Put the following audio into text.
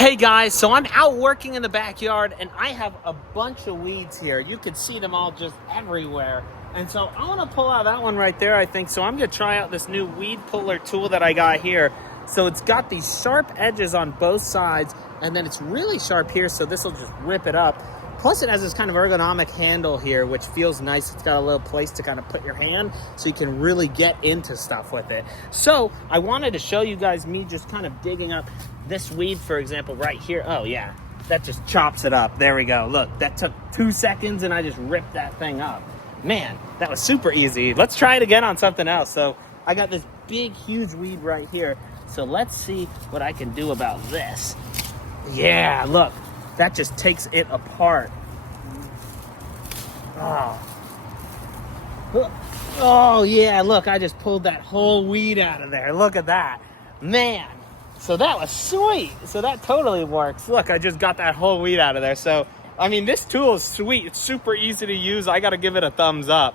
Hey guys, so I'm out working in the backyard and I have a bunch of weeds here. You can see them all just everywhere. And so I want to pull out that one right there, I think. So I'm going to try out this new weed puller tool that I got here. So it's got these sharp edges on both sides and then it's really sharp here, so this will just rip it up. Plus it has this kind of ergonomic handle here, which feels nice. It's got a little place to kind of put your hand so you can really get into stuff with it. So I wanted to show you guys me just kind of digging up this weed, for example, right here. Oh yeah, that just chops it up. There we go. Look, that took 2 seconds and I just ripped that thing up. Man, that was super easy. Let's try it again on something else. So I got this big, huge weed right here. So let's see what I can do about this. Yeah, look. That just takes it apart. Oh yeah, look, I just pulled that whole weed out of there. Look at that. Man, so that was sweet. So that totally works. Look, I just got that whole weed out of there. So, I mean, this tool is sweet. It's super easy to use. I gotta give it a thumbs up.